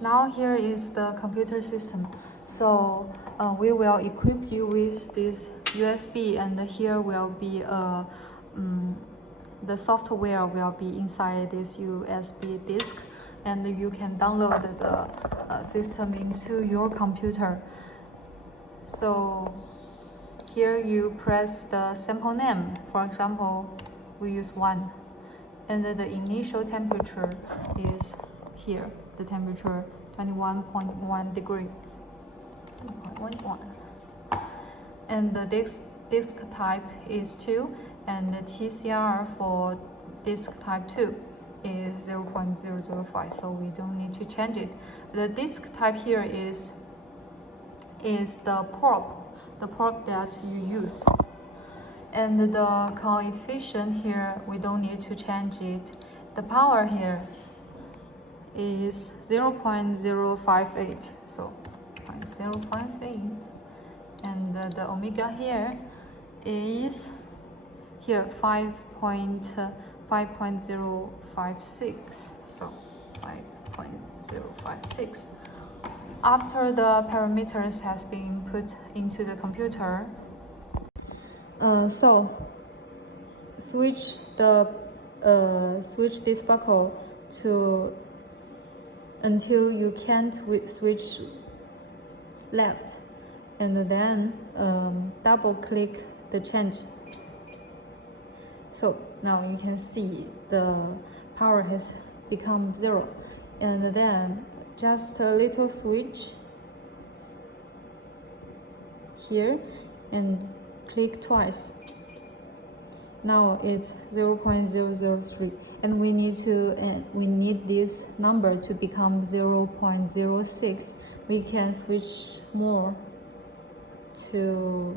Now here is the computer system. So we will equip you with this USB, and here will be the software will be inside this USB disk, and you can download the system into your computer. So here you press the sample name. For example, we use 1, and the initial temperature is here. The temperature 21.1 degree. 21. And the disk type is 2, and the TCR for disk type 2 is 0.005, so we don't need to change it. The disk type here is the port that you use. And the coefficient here, we don't need to change it. The power here is 0.058, so 0.058, and the omega here is here 5.056, so 5.056. After the parameters has been put into the computer, so switch this buckle to until you can't switch left, and then double click the change. So now you can see the power has become 0, and then just a little switch here and click twice. Now it's 0.003, and we need this number to become 0.06. We can switch more to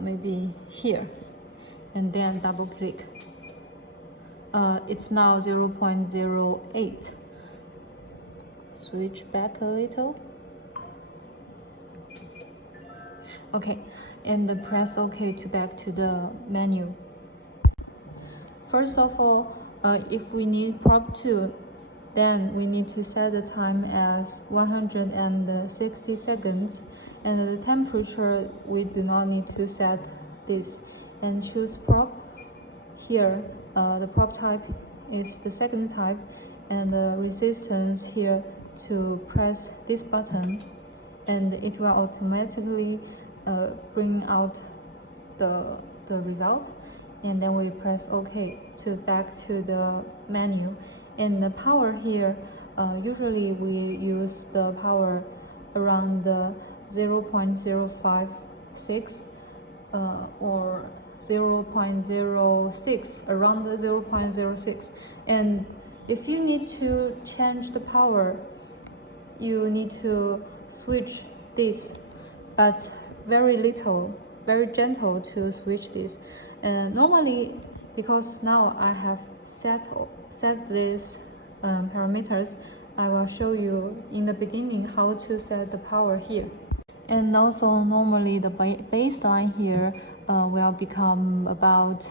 maybe here, and then double click. It's now 0.08. Switch back a little. Okay, and press OK to back to the menu. First of all, if we need probe 2, then we need to set the time as 160 seconds, and the temperature we do not need to set this, and choose probe. Here the probe type is the second type, and the resistance here to press this button, and it will automatically bring out the result, and then we press OK to back to the menu. And the power here, usually we use the power around the 0.056 or 0.06, around the 0.06. And if you need to change the power, you need to switch this, but very little, very gentle to switch this. Normally, because now I have set these parameters, I will show you in the beginning how to set the power here. And also normally the baseline here will become about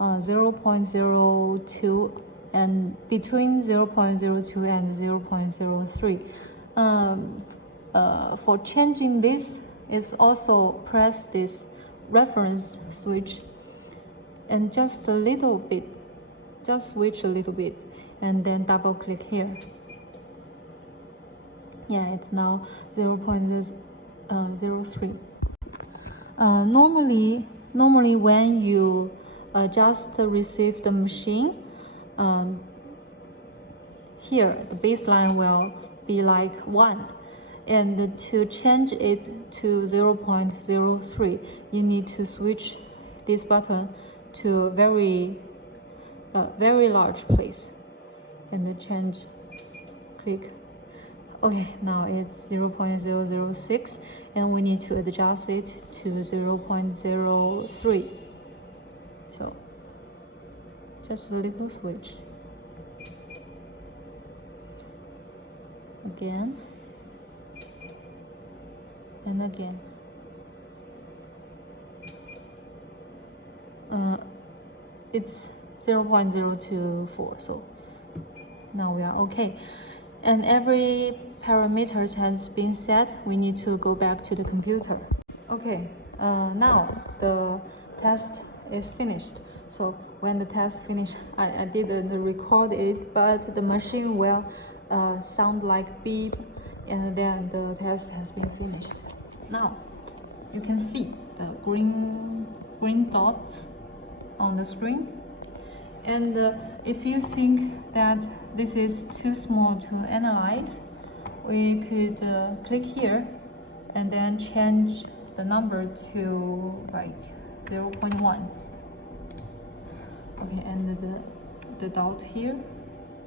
0.02, and between 0.02 and 0.03. For changing this, is also press this reference switch and just a little bit, just switch a little bit, and then double click here. Yeah, it's now 0.03. Normally when you just receive the machine, here the baseline will be like 1, and to change it to 0.03, you need to switch this button to a very large place, and change, click. Okay, now it's 0.006, and we need to adjust it to 0.03. So just a little switch. Again and again. It's 0.024, so now we are okay. And every parameters has been set, we need to go back to the computer. Okay, now the test is finished. So when the test finished, I didn't record it, but the machine will sound like beep, and then the test has been finished. Now you can see the green dots on the screen. And if you think that this is too small to analyze, we could click here and then change the number to like 0.1. Okay, and the dot here,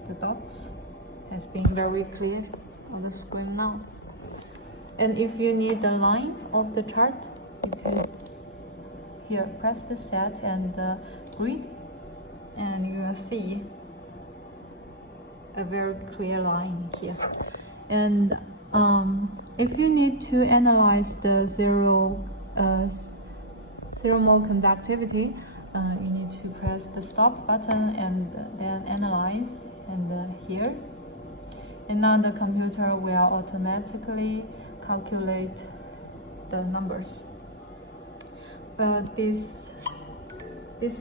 the dots has been very clear on the screen now. And if you need the line of the chart, you can here press the set and the grid, and you will see a very clear line here. And if you need to analyze the zero mole conductivity, you need to press the stop button and then analyze, and here. And now the computer will automatically calculate the numbers. But this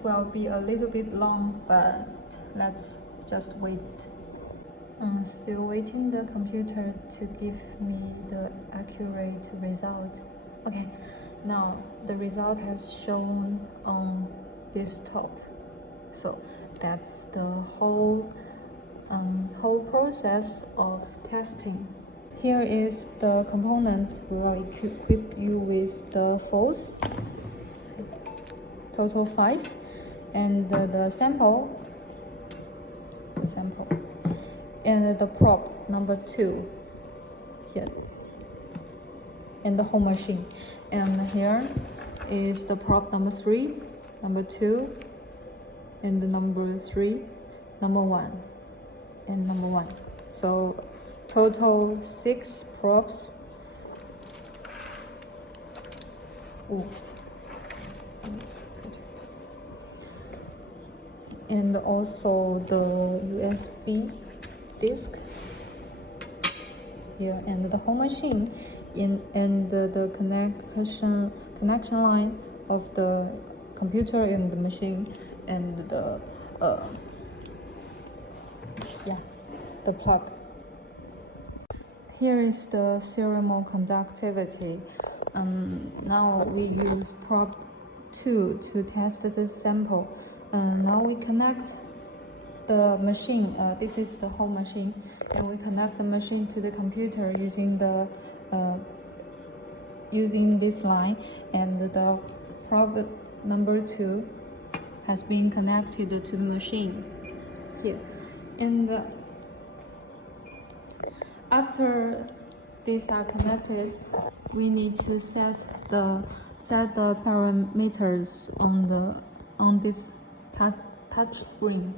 will be a little bit long, but let's just wait. I'm still waiting the computer to give me the accurate result. Okay, now the result has shown on this top. So that's the whole process of testing. Here is the components we will equip you with: the false, total 5, and the sample, and the prop number 2 here, and the whole machine. And here is the prop number 3, number 2, and the number 3, number 1, and number 1. So total 6 props. Ooh. And also the USB disk here, and the whole machine, and the connection line of the computer and the machine, and the plug. Here is the zero mole conductivity. Now we use prop 2 to test the sample. Now we connect the machine. This is the whole machine, and we connect the machine to the computer using this line, and the prop number 2 has been connected to the machine here. And after these are connected, we need to set the parameters on this touch screen.